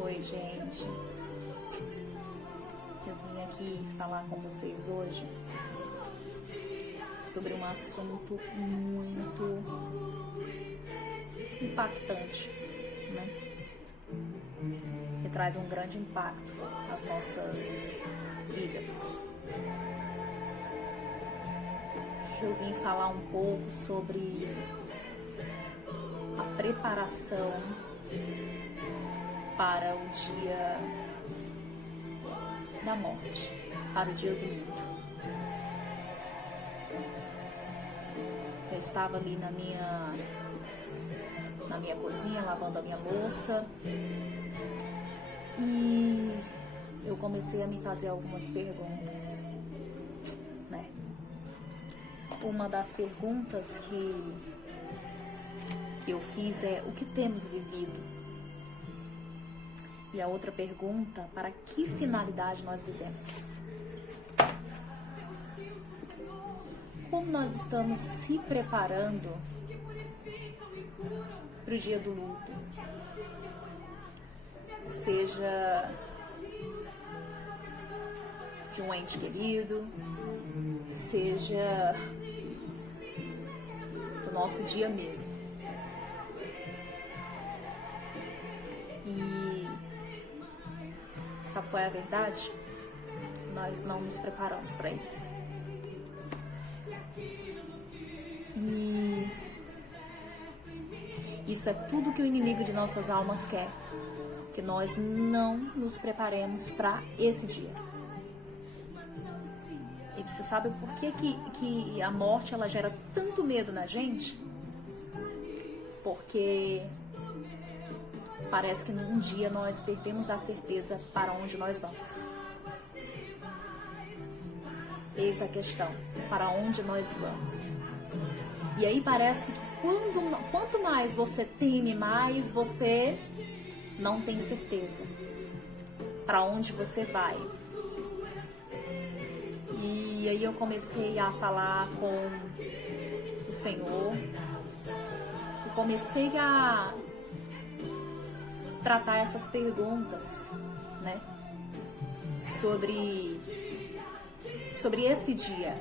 Oi, gente. Eu vim aqui falar com vocês hoje sobre um assunto muito impactante, né? Que traz um grande impacto nas nossas vidas. Eu vim falar um pouco sobre a preparação para o dia da morte, para o dia do luto. Eu estava ali na minha cozinha, lavando a minha louça, e eu comecei a me fazer algumas perguntas, né? Uma das perguntas que eu fiz é: o que temos vivido? E a outra pergunta: para que finalidade nós vivemos? Como nós estamos se preparando para o dia do luto? Seja de um ente querido, seja do nosso dia mesmo. E sabe qual é a verdade? Nós não nos preparamos para isso. E isso é tudo que o inimigo de nossas almas quer, que nós não nos preparemos para esse dia. E você sabe por que a morte ela gera tanto medo na gente? Porque parece que num dia nós perdemos a certeza para onde nós vamos. Eis a questão, para onde nós vamos. E aí parece que quanto mais você teme, mais você não tem certeza para onde você vai. E aí eu comecei a falar com o Senhor e comecei a tratar essas perguntas, né? Sobre esse dia.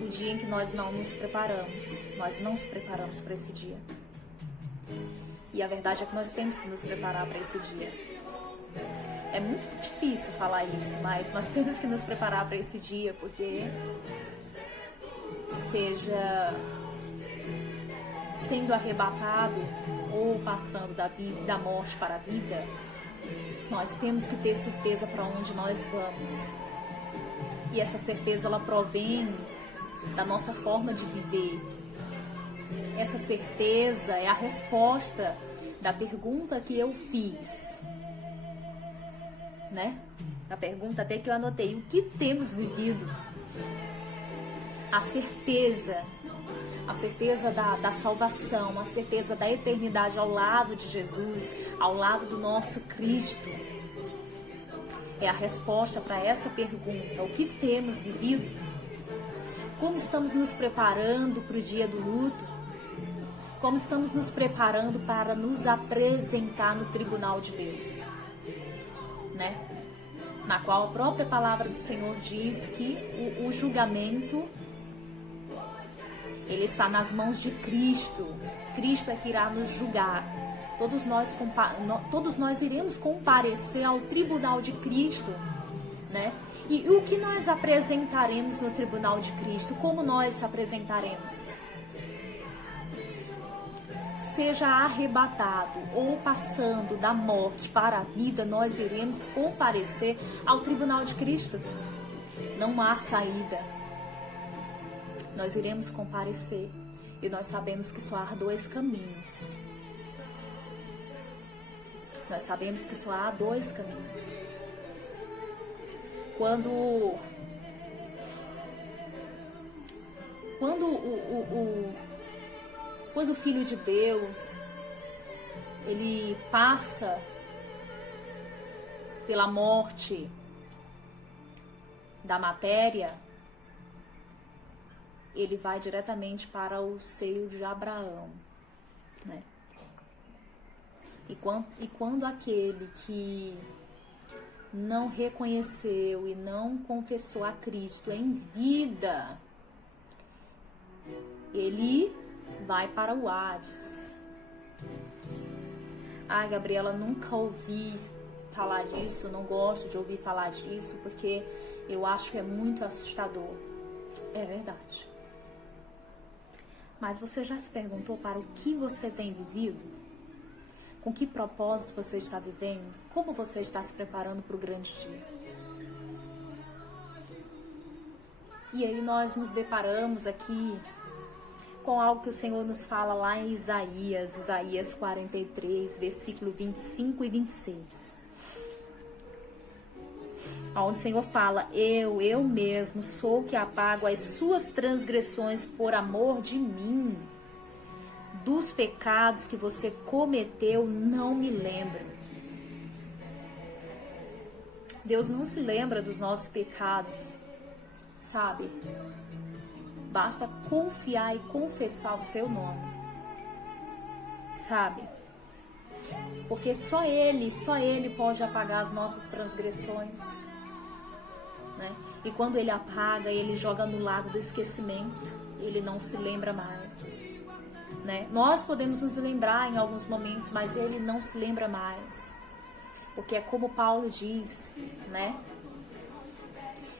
O dia em que nós não nos preparamos. Nós não nos preparamos para esse dia. E a verdade é que nós temos que nos preparar para esse dia. É muito difícil falar isso, mas nós temos que nos preparar para esse dia, porque seja sendo arrebatado ou passando da morte para a vida, nós temos que ter certeza para onde nós vamos. E essa certeza ela provém da nossa forma de viver. Essa certeza é a resposta da pergunta que eu fiz, né? A pergunta até que eu anotei: o que temos vivido? A certeza da salvação, a certeza da eternidade ao lado de Jesus, ao lado do nosso Cristo. É a resposta para essa pergunta: o que temos vivido? Como estamos nos preparando para o dia do luto? Como estamos nos preparando para nos apresentar no tribunal de Deus, né? Na qual a própria palavra do Senhor diz que o julgamento ele está nas mãos de Cristo. Cristo é que irá nos julgar. Todos nós iremos comparecer ao tribunal de Cristo, né? E o que nós apresentaremos no tribunal de Cristo? Como nós apresentaremos? Seja arrebatado ou passando da morte para a vida, nós iremos comparecer ao tribunal de Cristo. Não há saída. Nós iremos comparecer e nós sabemos que só há dois caminhos. Nós sabemos que só há dois caminhos. Quando o Filho de Deus ele passa pela morte da matéria, ele vai diretamente para o seio de Abraão, né? E quando aquele que não reconheceu e não confessou a Cristo em vida, ele vai para o Hades. Ah, Gabriela, nunca ouvi falar disso, não gosto de ouvir falar disso, porque eu acho que é muito assustador. É verdade. Mas você já se perguntou para o que você tem vivido? Com que propósito você está vivendo? Como você está se preparando para o grande dia? E aí nós nos deparamos aqui com algo que o Senhor nos fala lá em Isaías 43, versículo 25 e 26. Onde o Senhor fala: eu mesmo sou o que apago as suas transgressões por amor de mim. Dos pecados que você cometeu, não me lembro. Deus não se lembra dos nossos pecados, sabe? Basta confiar e confessar o seu nome, sabe? Porque só Ele pode apagar as nossas transgressões, né? E quando Ele apaga, Ele joga no lago do esquecimento. Ele não se lembra mais, né? Nós podemos nos lembrar em alguns momentos, mas Ele não se lembra mais. Porque é como Paulo diz, né?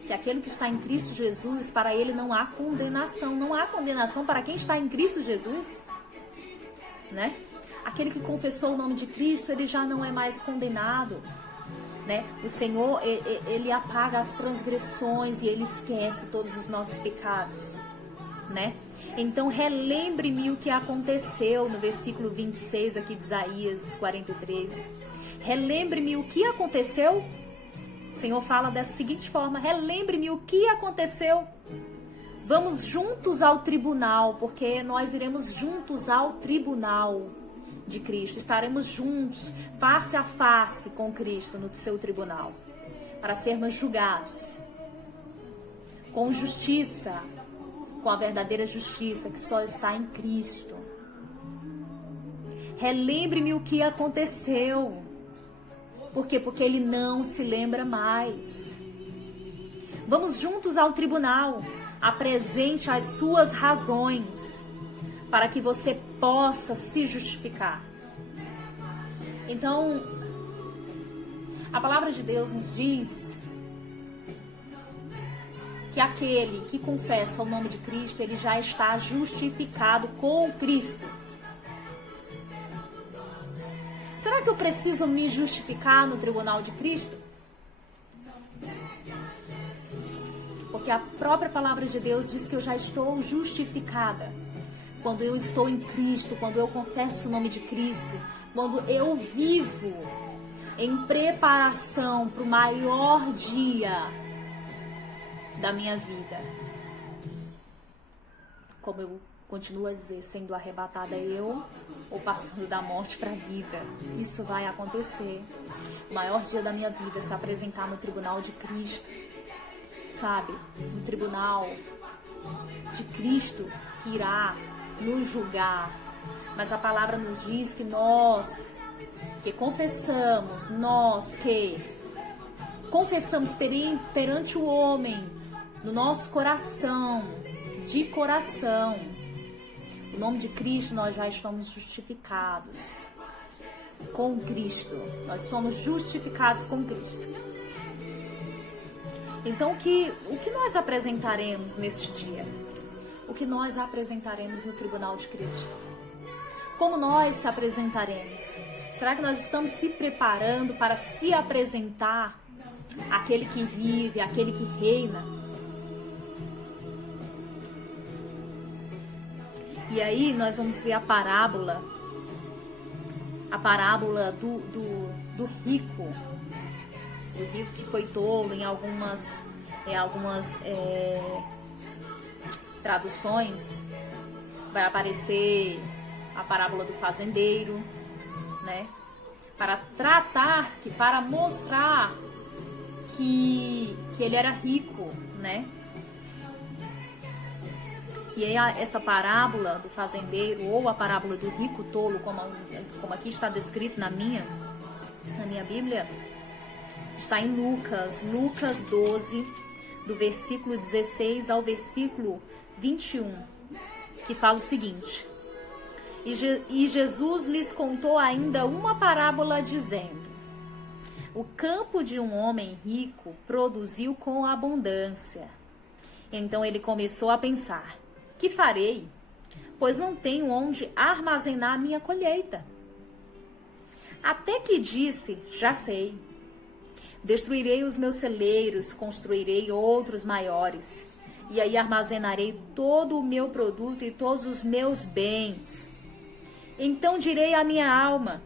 Que aquele que está em Cristo Jesus, para ele não há condenação. Não há condenação para quem está em Cristo Jesus, né? Aquele que confessou o nome de Cristo, ele já não é mais condenado, né? O Senhor, ele apaga as transgressões e ele esquece todos os nossos pecados, né? Então relembre-me o que aconteceu no versículo 26 aqui de Isaías 43. Relembre-me o que aconteceu. O Senhor fala dessa seguinte forma: relembre-me o que aconteceu. Vamos juntos ao tribunal, porque nós iremos juntos ao tribunal de Cristo. Estaremos juntos, face a face com Cristo no seu tribunal, para sermos julgados com justiça, com a verdadeira justiça que só está em Cristo. Relembre-me o que aconteceu. Por quê? Porque ele não se lembra mais. Vamos juntos ao tribunal. Apresente as suas razões para que você possa se justificar. Então, a palavra de Deus nos diz que aquele que confessa o nome de Cristo, ele já está justificado com Cristo. Será que eu preciso me justificar no tribunal de Cristo? Porque a própria palavra de Deus diz que eu já estou justificada. Quando eu estou em Cristo, quando eu confesso o nome de Cristo, quando eu vivo em preparação para o maior dia da minha vida. Como eu continuo a dizer, sendo arrebatada eu ou passando da morte para a vida. Isso vai acontecer. O maior dia da minha vida é se apresentar no tribunal de Cristo. Sabe? No tribunal de Cristo que irá nos julgar. Mas a palavra nos diz que nós que confessamos perante o homem, no nosso coração, de coração, o nome de Cristo, nós já estamos justificados com Cristo. Nós somos justificados com Cristo. Então, o que nós apresentaremos neste dia? O que nós apresentaremos no tribunal de Cristo? Como nós se apresentaremos? Será que nós estamos se preparando para se apresentar àquele que vive, àquele que reina? E aí nós vamos ver a parábola do rico que foi tolo. Em algumas traduções vai aparecer a parábola do fazendeiro, né? Para mostrar que ele era rico, né? E aí essa parábola do fazendeiro, ou a parábola do rico tolo, como aqui está descrito na minha Bíblia, está em Lucas 12, do versículo 16 ao versículo 21, que fala o seguinte: E Jesus lhes contou ainda uma parábola, dizendo: O campo de um homem rico produziu com abundância. Então ele começou a pensar: Que farei? Pois não tenho onde armazenar minha colheita. Até que disse: Já sei. Destruirei os meus celeiros, construirei outros maiores, e aí armazenarei todo o meu produto e todos os meus bens. Então direi à minha alma: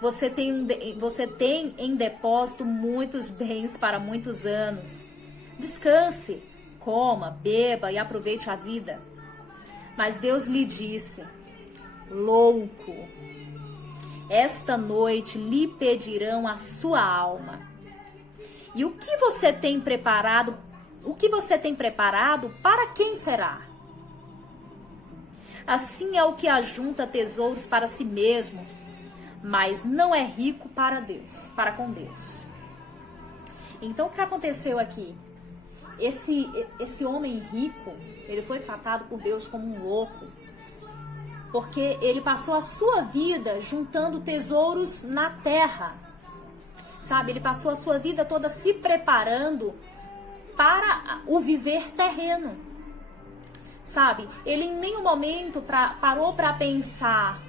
Você tem em depósito muitos bens para muitos anos. Descanse, coma, beba e aproveite a vida. Mas Deus lhe disse: Louco, esta noite lhe pedirão a sua alma. E o que você tem preparado? O que você tem preparado, para quem será? Assim é o que ajunta tesouros para si mesmo, mas não é rico para Deus, para com Deus. Então o que aconteceu aqui? Esse homem rico, ele foi tratado por Deus como um louco, porque ele passou a sua vida juntando tesouros na terra, sabe? Ele passou a sua vida toda se preparando para o viver terreno, sabe? Ele em nenhum momento parou para pensar: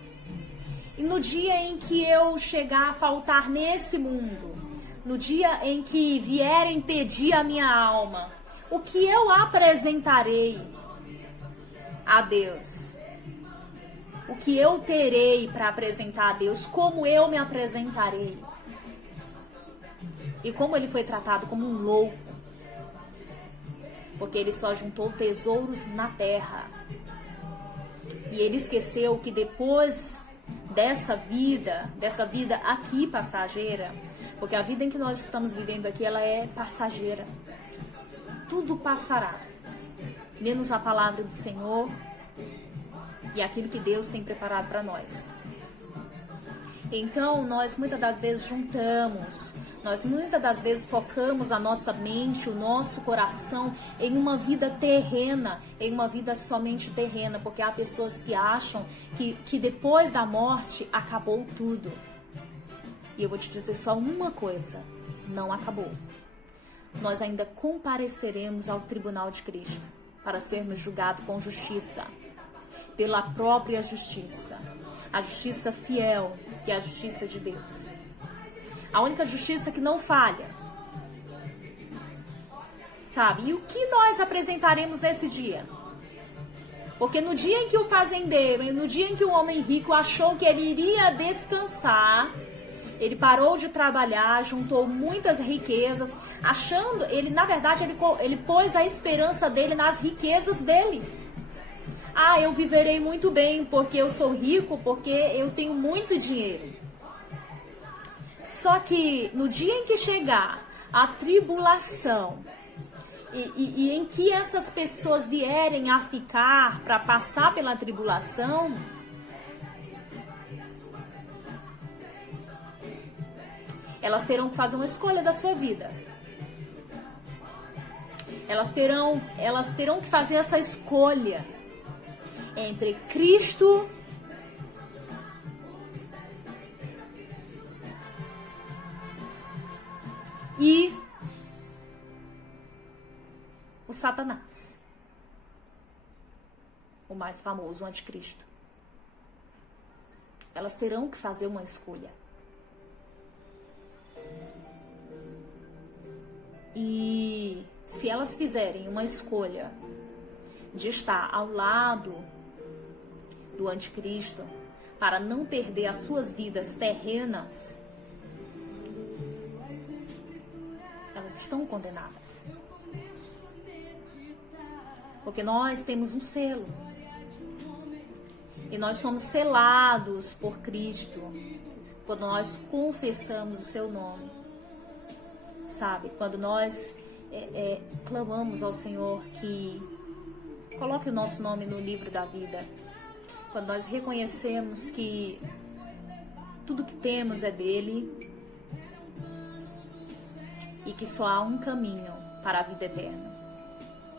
e no dia em que eu chegar a faltar nesse mundo, no dia em que vierem pedir a minha alma, o que eu apresentarei a Deus? O que eu terei para apresentar a Deus? Como eu me apresentarei? E como ele foi tratado como um louco, porque ele só juntou tesouros na terra. E ele esqueceu que depois dessa vida aqui passageira, porque a vida em que nós estamos vivendo aqui, ela é passageira. Tudo passará, menos a palavra do Senhor e aquilo que Deus tem preparado para nós. Então, nós muitas das vezes nós muitas das vezes focamos a nossa mente, o nosso coração em uma vida terrena, em uma vida somente terrena, porque há pessoas que acham que depois da morte acabou tudo. E eu vou te dizer só uma coisa: não acabou. Nós ainda compareceremos ao tribunal de Cristo para sermos julgados com justiça, pela própria justiça, a justiça fiel, que é a justiça de Deus, a única justiça que não falha, sabe? E o que nós apresentaremos nesse dia? Porque no dia em que o fazendeiro, e no dia em que o homem rico achou que ele iria descansar, ele parou de trabalhar, juntou muitas riquezas, achando, na verdade, ele pôs a esperança dele nas riquezas dele. Ah, eu viverei muito bem porque eu sou rico, porque eu tenho muito dinheiro. Só que no dia em que chegar a tribulação e em que essas pessoas vierem a ficar para passar pela tribulação, elas terão que fazer uma escolha da sua vida. Elas terão que fazer essa escolha entre Cristo e o Satanás, o mais famoso, o anticristo. Elas terão que fazer uma escolha. E se elas fizerem uma escolha de estar ao lado do anticristo, para não perder as suas vidas terrenas, elas estão condenadas. Porque nós temos um selo. E nós somos selados por Cristo quando nós confessamos o seu nome. Sabe? Quando nós clamamos ao Senhor que coloque o nosso nome no livro da vida. Quando nós reconhecemos que tudo que temos é dele e que só há um caminho para a vida eterna.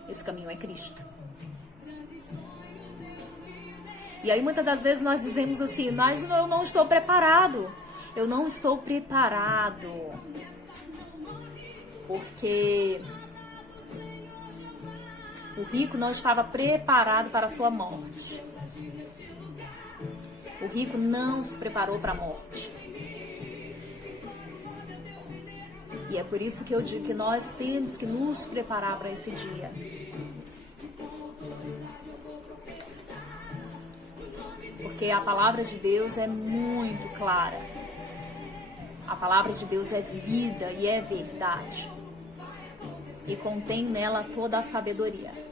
Esse caminho é Cristo. E aí muitas das vezes nós dizemos assim, mas eu não estou preparado. Eu não estou preparado. Porque o rico não estava preparado para a sua morte. O rico não se preparou para a morte. E é por isso que eu digo que nós temos que nos preparar para esse dia. Porque a palavra de Deus é muito clara. A palavra de Deus é vida e é verdade. E contém nela toda a sabedoria.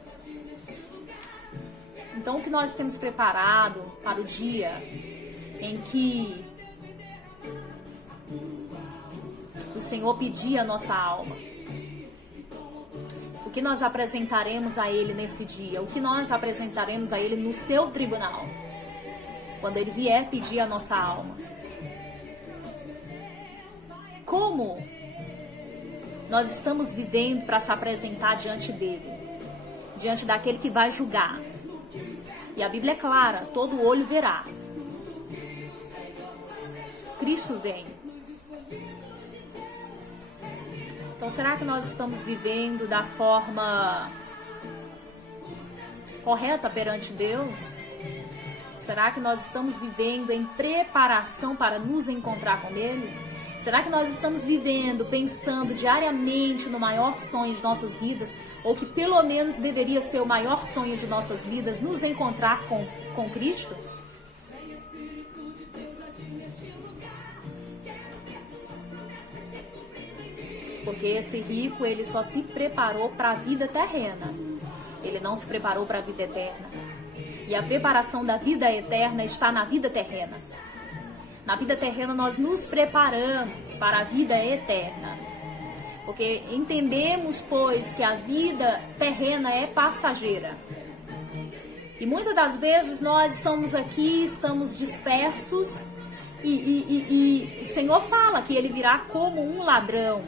Então, o que nós temos preparado para o dia em que o Senhor pedir a nossa alma? O que nós apresentaremos a Ele nesse dia? O que nós apresentaremos a Ele no seu tribunal? Quando Ele vier pedir a nossa alma? Como nós estamos vivendo para se apresentar diante dele? Diante daquele que vai julgar. E a Bíblia é clara, todo olho verá. Cristo vem. Então, será que nós estamos vivendo da forma correta perante Deus? Será que nós estamos vivendo em preparação para nos encontrar com Ele? Será que nós estamos vivendo, pensando diariamente no maior sonho de nossas vidas? Ou que pelo menos deveria ser o maior sonho de nossas vidas, nos encontrar com Cristo? Porque esse rico, ele só se preparou para a vida terrena. Ele não se preparou para a vida eterna. E a preparação da vida eterna está na vida terrena. Na vida terrena nós nos preparamos para a vida eterna. Porque entendemos, pois, que a vida terrena é passageira. E muitas das vezes nós estamos aqui, estamos dispersos. E o Senhor fala que Ele virá como um ladrão.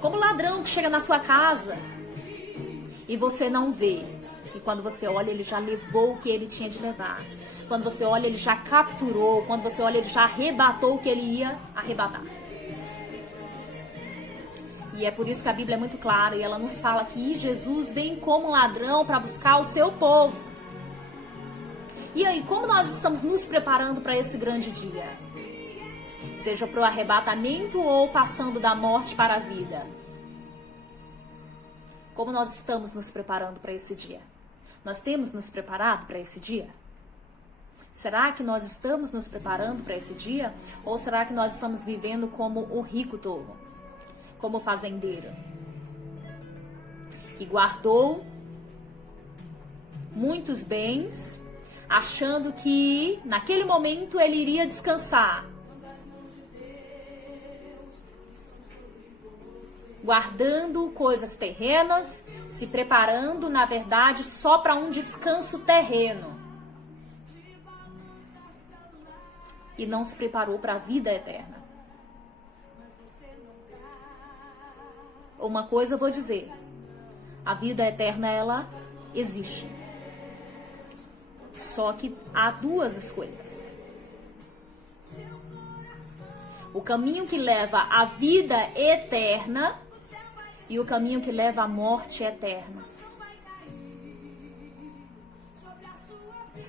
Como um ladrão que chega na sua casa e você não vê. E quando você olha, ele já levou o que ele tinha de levar. Quando você olha, ele já capturou. Quando você olha, ele já arrebatou o que ele ia arrebatar. E é por isso que a Bíblia é muito clara. E ela nos fala que Jesus vem como um ladrão para buscar o seu povo. E aí, como nós estamos nos preparando para esse grande dia? Seja para o arrebatamento ou passando da morte para a vida. Como nós estamos nos preparando para esse dia? Nós temos nos preparado para esse dia? Será que nós estamos nos preparando para esse dia? Ou será que nós estamos vivendo como o rico tolo? Como o fazendeiro? Que guardou muitos bens, achando que naquele momento ele iria descansar. Guardando coisas terrenas, se preparando, na verdade, só para um descanso terreno. E não se preparou para a vida eterna. Uma coisa eu vou dizer, a vida eterna, ela existe. Só que há duas escolhas. O caminho que leva à vida eterna e o caminho que leva à morte eterna.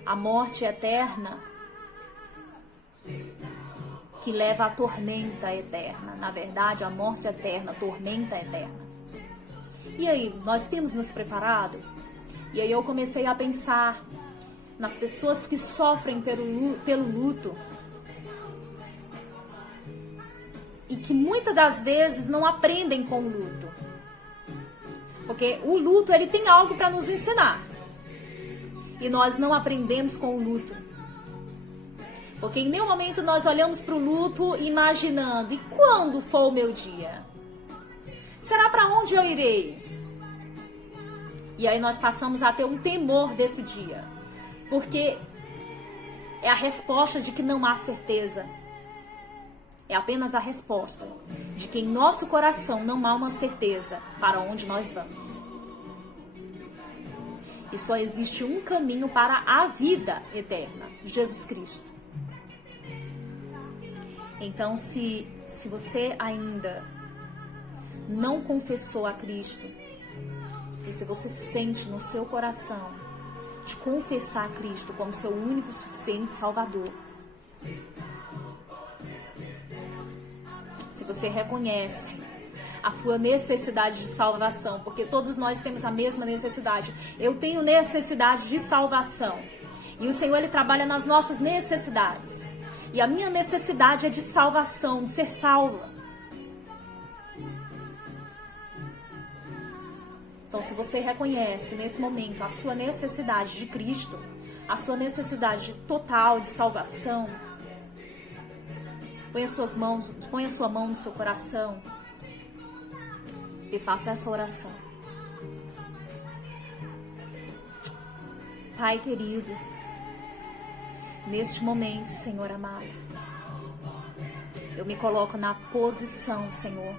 A morte eterna que leva à tormenta eterna. Na verdade, a morte eterna, a tormenta eterna. E aí, nós temos nos preparado? E aí eu comecei a pensar nas pessoas que sofrem pelo luto. E que muitas das vezes não aprendem com o luto. Porque o luto, ele tem algo para nos ensinar. E nós não aprendemos com o luto. Porque em nenhum momento nós olhamos para o luto imaginando, e quando for o meu dia? Será para onde eu irei? E aí nós passamos a ter um temor desse dia, porque é a resposta de que não há certeza. É apenas a resposta de que em nosso coração não há uma certeza para onde nós vamos. E só existe um caminho para a vida eterna, Jesus Cristo. Então, se você ainda não confessou a Cristo, e se você sente no seu coração de confessar a Cristo como seu único e suficiente Salvador, se você reconhece a tua necessidade de salvação, porque todos nós temos a mesma necessidade. Eu tenho necessidade de salvação. E o Senhor, Ele trabalha nas nossas necessidades. E a minha necessidade é de salvação, de ser salva. Então, se você reconhece nesse momento a sua necessidade de Cristo, a sua necessidade total de salvação, põe a sua mão no seu coração e faça essa oração. Pai querido, neste momento, Senhor amado, eu me coloco na posição, Senhor,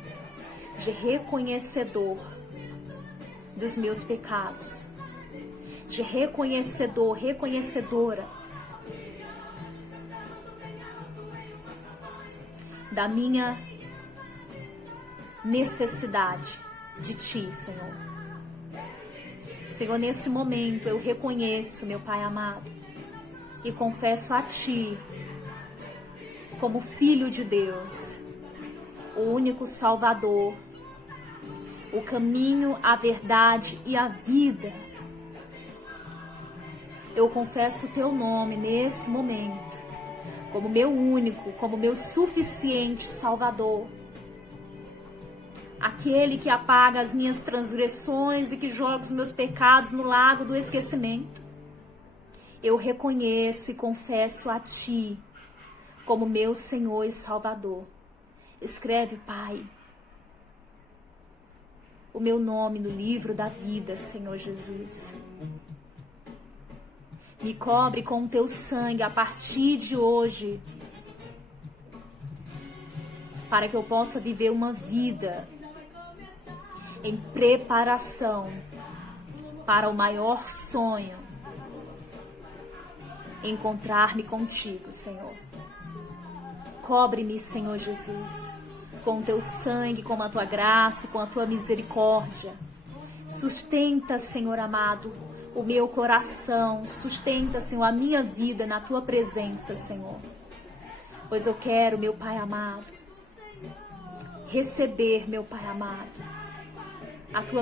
de reconhecedor dos meus pecados, de reconhecedora da minha necessidade de Ti, Senhor. Senhor, nesse momento eu reconheço, meu Pai amado, e confesso a Ti como Filho de Deus, o único Salvador, o caminho, a verdade e a vida. Eu confesso o Teu nome nesse momento como meu único, como meu suficiente Salvador. Aquele que apaga as minhas transgressões e que joga os meus pecados no lago do esquecimento. Eu reconheço e confesso a Ti como meu Senhor e Salvador. Escreve, Pai, o meu nome no livro da vida, Senhor Jesus. Me cobre com o Teu sangue a partir de hoje, para que eu possa viver uma vida em preparação para o maior sonho, encontrar-me contigo, Senhor. Cobre-me, Senhor Jesus, com o Teu sangue, com a Tua graça e com a Tua misericórdia. Sustenta, Senhor amado, o meu coração, sustenta, Senhor, a minha vida na Tua presença, Senhor. Pois eu quero, meu Pai amado, receber, meu Pai amado, a Tua